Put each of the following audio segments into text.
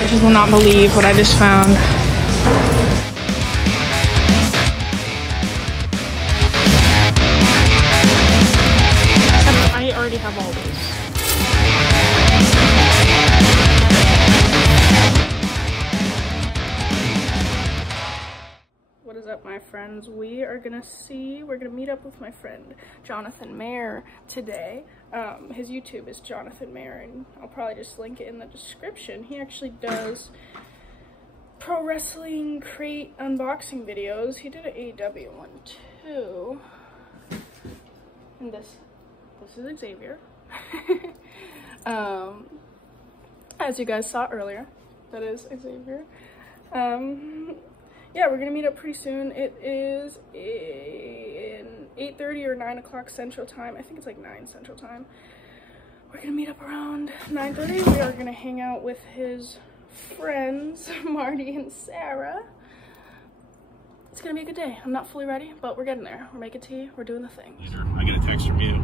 I just will not believe what I just found. I already have all these. What is up, my friends? We're gonna meet up with my friend Jonathan Marty today. His YouTube is Jonathan Marty, and I'll probably just link it in the description. He actually does pro wrestling crate unboxing videos. He did an AEW one too. And this is Xavier. As you guys saw earlier, that is Xavier. Yeah, we're gonna meet up pretty soon. It is in 8:30 or 9 o'clock Central Time. I think it's like 9 Central Time. We're gonna meet up around 9:30. We are gonna hang out with his friends, Marty and Sarah. It's gonna be a good day. I'm not fully ready, but we're getting there. We're making tea, we're doing the thing. I get a text from you.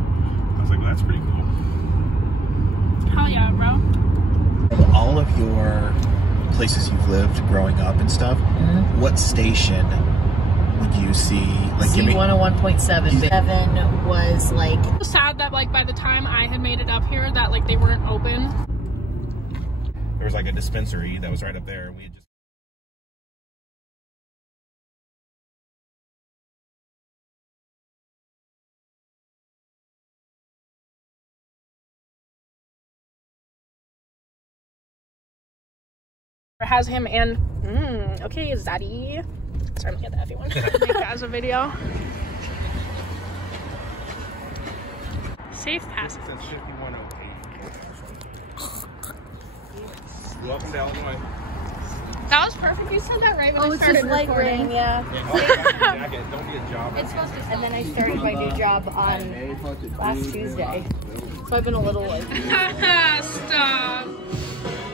I was like, well, that's pretty cool. Hell yeah, bro. All of your places you've lived growing up and stuff, what station would you see? Like, C101.7. 7 was like... It was sad that like by the time I had made it up here that like they weren't open. There was like a dispensary that was right up there. We had just has him and okay, Zaddy. Sorry, I'm looking at the heavy one. Make that as a video. Safe passage. Since 5108. Welcome to Illinois. That was perfect. You said that right when I started light recording. rain, yeah. Don't be a job. It's supposed to. And then I started my new job on last Tuesday, so I've been a little like. Stop.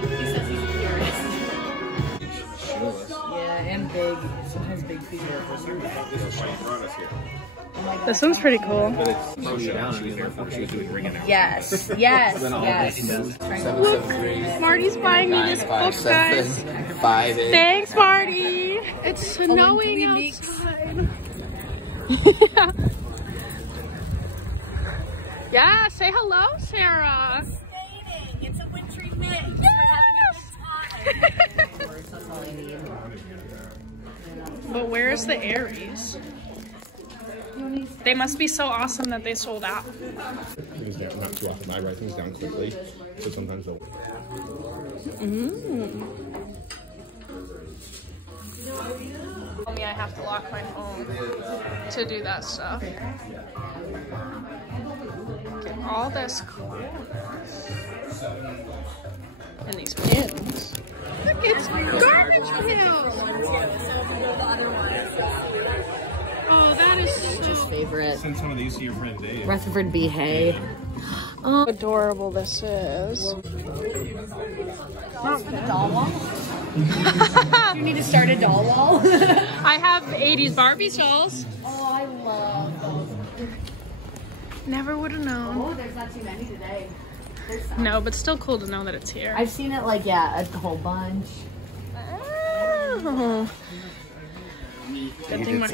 He says he's curious. Yeah, and big. Sometimes big feet. This one's pretty cool. Yes, yes, yes. Look, Marty's buying me this book, guys. Thanks, Marty. It's snowing outside. Yeah. Yeah, say hello, Sarah. It's a wintry mix. But where's the Aries? They must be so awesome that they sold out. Things down, not too often. I write things down quickly, so sometimes they'll. Tell me I have to lock my phone to do that stuff. Get all this cool. And these pins. Look, it's garbage pails. Oh, that is so favorite. Send some of these to your friend Dave. Rutherford B. Hay. How adorable this is. Not for the doll wall. You need to start a doll wall. I have 80s Barbie dolls. Oh, I love those. Never would have known. Oh, there's not too many today. No, but still cool to know that it's here. I've seen it like, yeah, a whole bunch. Oh. Good thing my...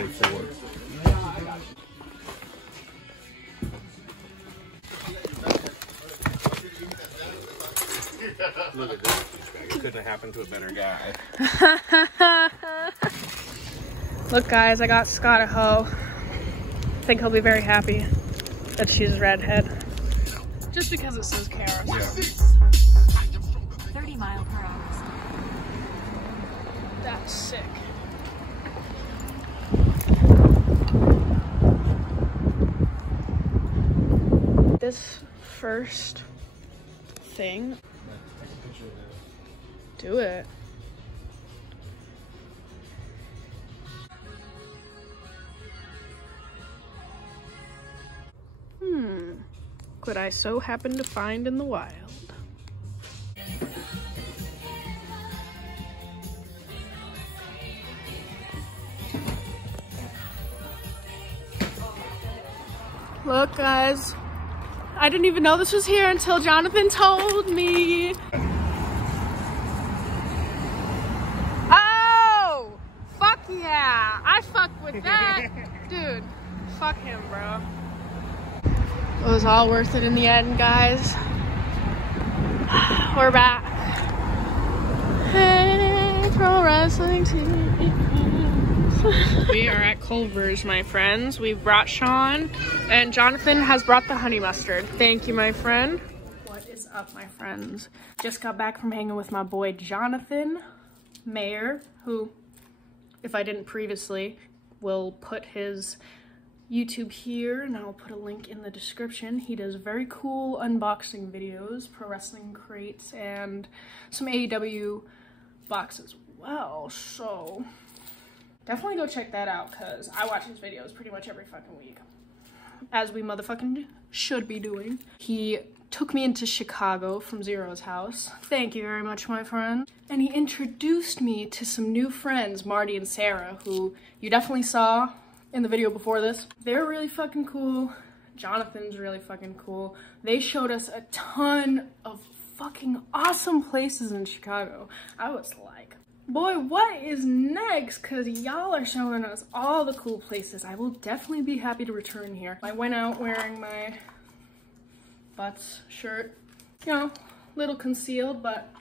Look at this. It couldn't have happened to a better guy. Look, guys, I got Scott a hoe. I think he'll be very happy that she's redhead. Just because it says Kara. Yeah. 30 miles per hour. That's sick. This first thing. Do it. What I so happen to find in the wild. Look, guys, I didn't even know this was here until Jonathan told me. That dude, fuck him, bro. It was all worth it in the end, guys. We're back. Hey, pro wrestling team. We are at Culver's, my friends. We brought Sean, and Jonathan has brought the honey mustard. Thank you, my friend. What is up, my friends? Just got back from hanging with my boy Jonathan Mayer, who, if I didn't previously, will put his YouTube here, and I'll put a link in the description. He does very cool unboxing videos, pro wrestling crates, and some AEW boxes as well, so definitely go check that out, because I watch his videos pretty much every fucking week, as we motherfucking should be doing. He took me into Chicago from Zero's house. Thank you very much, my friend. And he introduced me to some new friends, Marty and Sarah, who you definitely saw in the video before this. They're really fucking cool. Jonathan's really fucking cool. They showed us a ton of fucking awesome places in Chicago. I was like, boy, what is next? Cause y'all are showing us all the cool places. I will definitely be happy to return here. I went out wearing my Butts shirt, you know, little concealed, but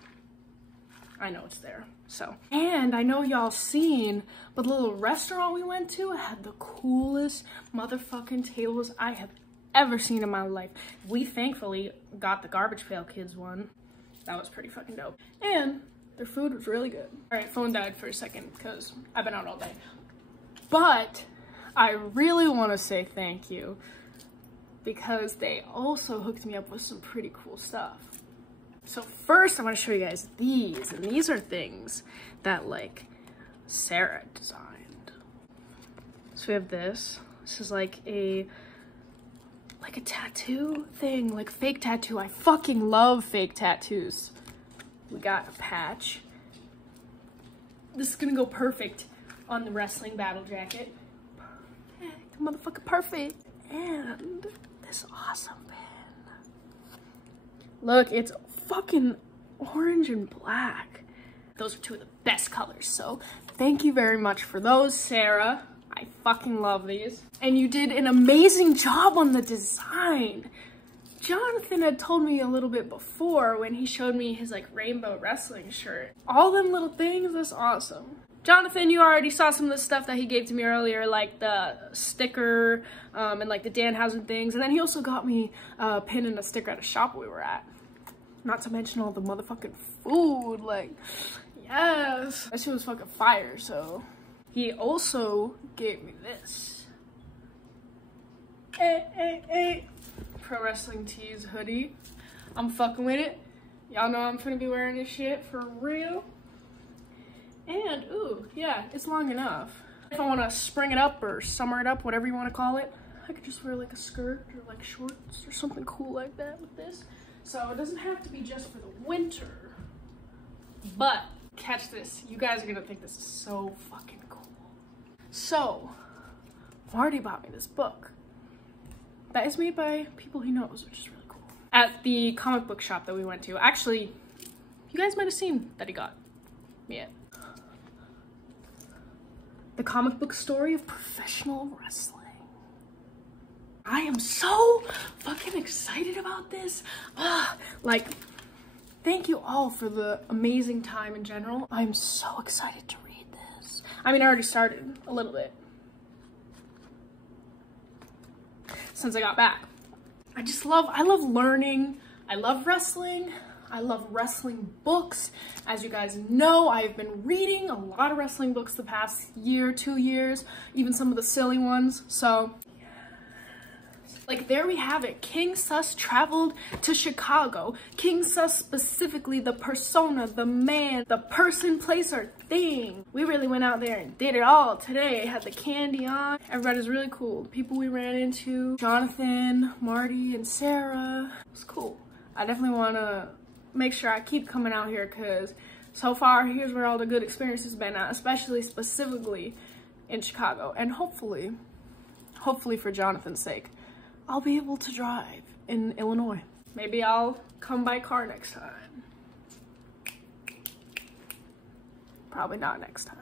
I know it's there. So, and I know y'all seen, but the little restaurant we went to had the coolest motherfucking tables I have ever seen in my life. We thankfully got the Garbage Pail Kids one. That was pretty fucking dope. And their food was really good. All right, phone died for a second because I've been out all day. But I really want to say thank you, because they also hooked me up with some pretty cool stuff. So first I want to show you guys these, and these are things that like Sarah designed. So we have this. This is like a tattoo thing, like fake tattoo. I fucking love fake tattoos. We got a patch. This is gonna go perfect on the wrestling battle jacket. Perfect, motherfucking perfect. And this awesome pin. Look, it's fucking orange and black. Those are two of the best colors, so thank you very much for those, Sarah. I fucking love these. And you did an amazing job on the design. Jonathan had told me a little bit before when he showed me his like rainbow wrestling shirt. All them little things, that's awesome. Jonathan, you already saw some of the stuff that he gave to me earlier, like the sticker and like the Danhausen things. And then he also got me a pin and a sticker at a shop we were at. Not to mention all the motherfucking food, like, yes. That shit was fucking fire, so. He also gave me this. Hey. Pro Wrestling Tees hoodie. I'm fucking with it. Y'all know I'm gonna be wearing this shit for real. And, ooh, yeah, it's long enough. If I want to spring it up or summer it up, whatever you want to call it, I could just wear like a skirt or like shorts or something cool like that with this. So it doesn't have to be just for the winter. But, catch this. You guys are going to think this is so fucking cool. So, Marty bought me this book that is made by people he knows, which is really cool. At the comic book shop that we went to. Actually, you guys might have seen that he got me it. The comic book story of professional wrestling. I am so fucking excited about this. Like, thank you all for the amazing time in general. I'm so excited to read this. I mean, I already started a little bit since I got back. I love learning. I love wrestling. I love wrestling books. As you guys know, I've been reading a lot of wrestling books the past year, 2 years, even some of the silly ones. So, like, there we have it. King Sus traveled to Chicago. King Sus specifically, the persona, the man, the person, place, or thing. We really went out there and did it all today. Had the candy on. Everybody's really cool. People we ran into, Jonathan, Marty, and Sarah. It was cool. I definitely want to make sure I keep coming out here, because so far, here's where all the good experiences have been at, especially specifically in Chicago. And hopefully for Jonathan's sake, I'll be able to drive in Illinois. Maybe I'll come by car next time. Probably not next time.